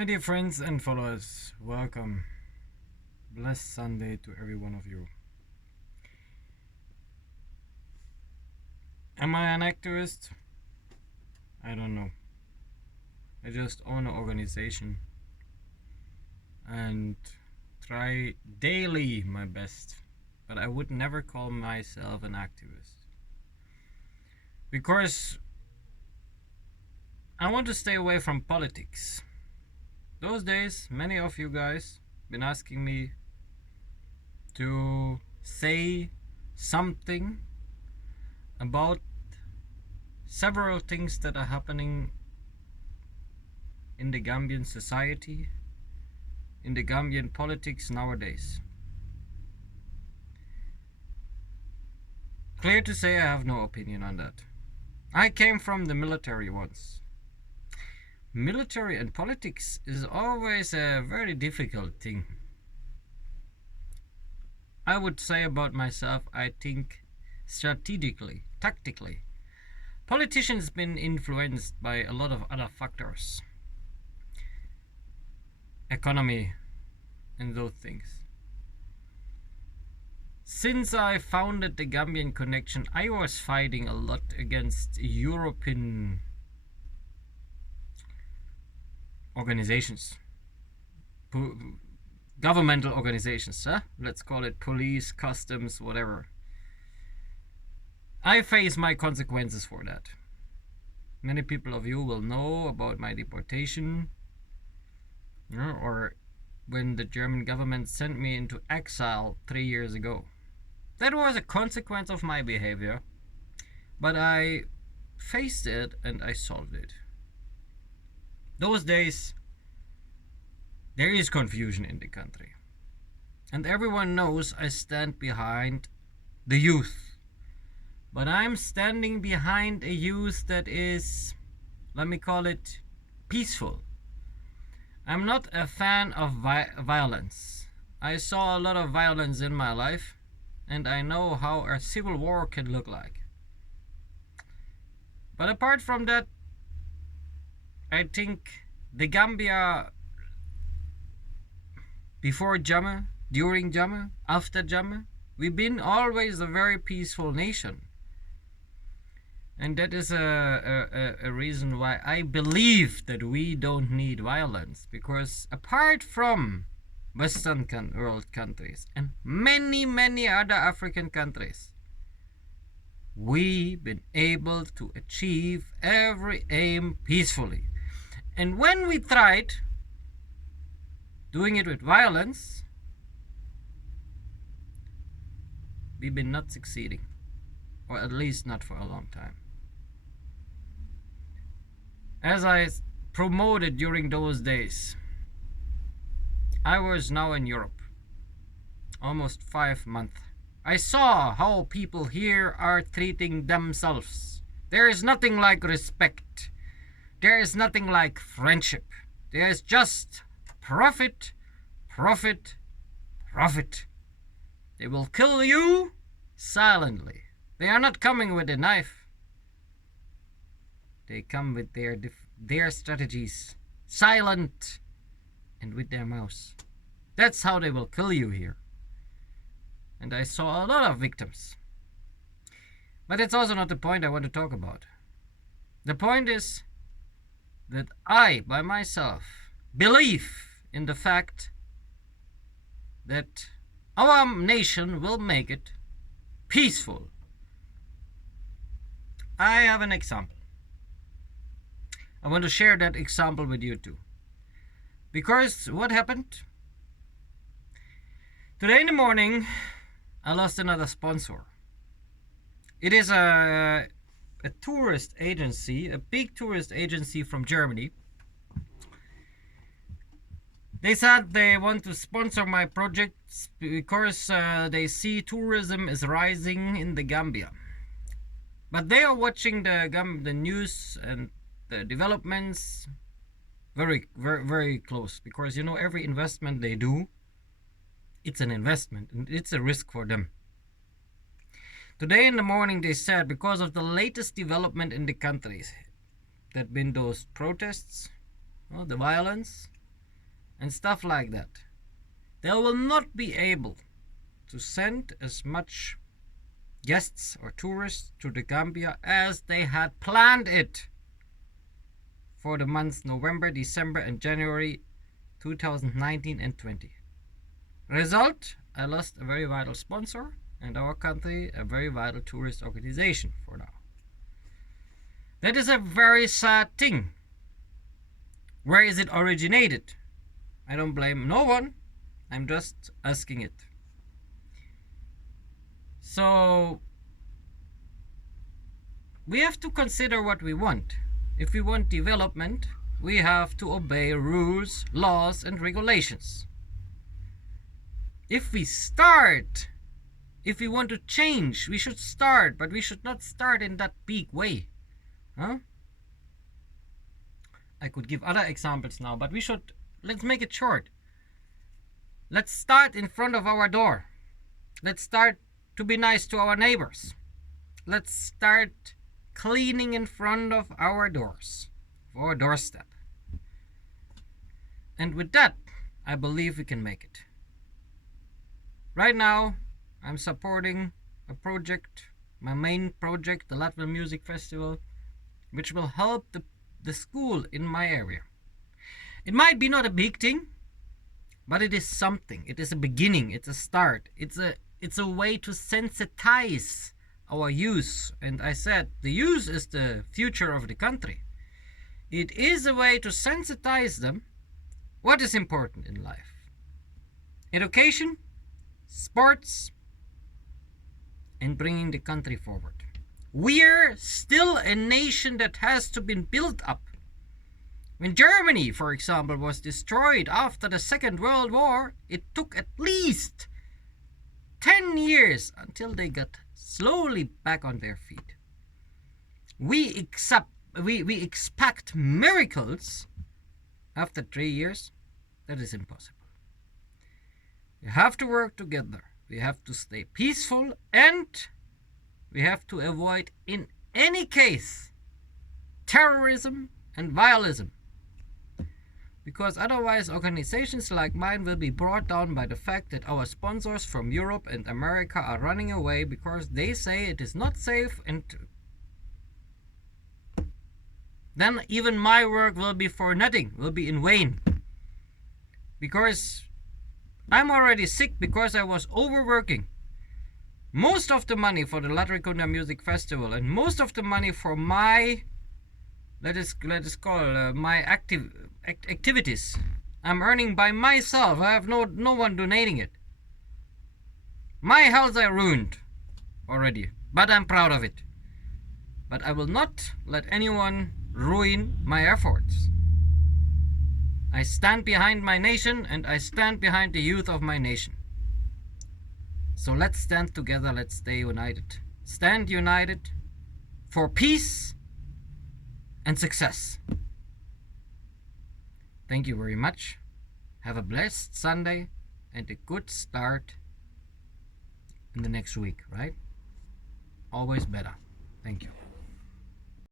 My dear friends and followers, welcome. Blessed Sunday to every one of you. Am I an activist? I don't know. I just own an organization and try daily my best, but I would never call myself an activist because I want to stay away from politics. Those days, many of you guys been asking me to say something about several things that are happening in the Gambian society, in the Gambian politics nowadays. Clear to say I have no opinion on that. I came from the military once. Military and politics is always a very difficult thing. I would say about myself, I think strategically, tactically. Politicians been influenced by a lot of other factors. Economy and those things. Since I founded the Gambian Connection, I was fighting a lot against European organizations, governmental organizations, let's call it police, customs, whatever. I face my consequences for that. Many people of you will know about my deportation, or when the German government sent me into exile 3 years ago. That was a consequence of my behavior, but I faced it and I solved it. Those days, there is confusion in the country. And everyone knows I stand behind the youth. But I'm standing behind a youth that is, let me call it, peaceful. I'm not a fan of violence. I saw a lot of violence in my life, and I know how a civil war can look like. But apart from that, I think the Gambia, before Jama, during Jama, after Jama, we've been always a very peaceful nation. And that is a reason why I believe that we don't need violence. Because apart from Western world countries and many other African countries, we've been able to achieve every aim peacefully. And when we tried doing it with violence, we've been not succeeding, or at least not for a long time. As I promoted during those days, I was now in Europe, almost 5 months. I saw how people here are treating themselves. There is nothing like respect. There is nothing like friendship. There is just profit, profit, profit. They will kill you silently. They are not coming with a knife. They come with their strategies, silent and with their mouths. That's how they will kill you here. And I saw a lot of victims. But it's also not the point I want to talk about. The point is that I, by myself, believe in the fact that our nation will make it peaceful. I have an example. I want to share that example with you too. Because what happened? Today in the morning, I lost another sponsor. It is a tourist agency, a big tourist agency from Germany. They said they want to sponsor my projects because they see tourism is rising in the Gambia. But they are watching the news and the developments very close, because every investment they do, it's an investment and it's a risk for them. Today in the morning they said, because of the latest development in the countries, that been those protests, the violence, and stuff like that, they will not be able to send as much guests or tourists to the Gambia as they had planned it for the months November, December, and January 2019 and 20. Result, I lost a very vital sponsor and our country a very vital tourist organization for now. That is a very sad thing. Where is it originated? I don't blame no one. I'm just asking it. So we have to consider what we want. If we want development, we have to obey rules, laws, and regulations. If we want to change, we should start, but we should not start in that big way. I could give other examples now, but let's make it short. Let's start in front of our door. Let's start to be nice to our neighbors. Let's start cleaning in front of our doors, our doorstep. And with that, I believe we can make it. Right now, I'm supporting a project, my main project, the Latvian Music Festival, which will help the school in my area. It might be not a big thing, but it is something. It is a beginning. It's a start. It's a way to sensitize our youth. And I said the youth is the future of the country. It is a way to sensitize them what is important in life. Education, sports, and bringing the country forward. We're still a nation that has to be built up. When Germany, for example, was destroyed after the Second World War, it took at least 10 years until they got slowly back on their feet. We expect miracles after 3 years. That is impossible. We have to work together. We have to stay peaceful, and we have to avoid, in any case, terrorism and violence. Because otherwise organizations like mine will be brought down by the fact that our sponsors from Europe and America are running away because they say it is not safe, and then even my work will be for nothing, will be in vain. Because I'm already sick because I was overworking. Most of the money for the Latvian Music Festival and most of the money for my, let us call my activities, I'm earning by myself. I have no one donating it. My health I ruined already, but I'm proud of it. But I will not let anyone ruin my efforts. I stand behind my nation and I stand behind the youth of my nation. So let's stand together, let's stay united. Stand united for peace and success. Thank you very much. Have a blessed Sunday and a good start in the next week, right? Always better. Thank you.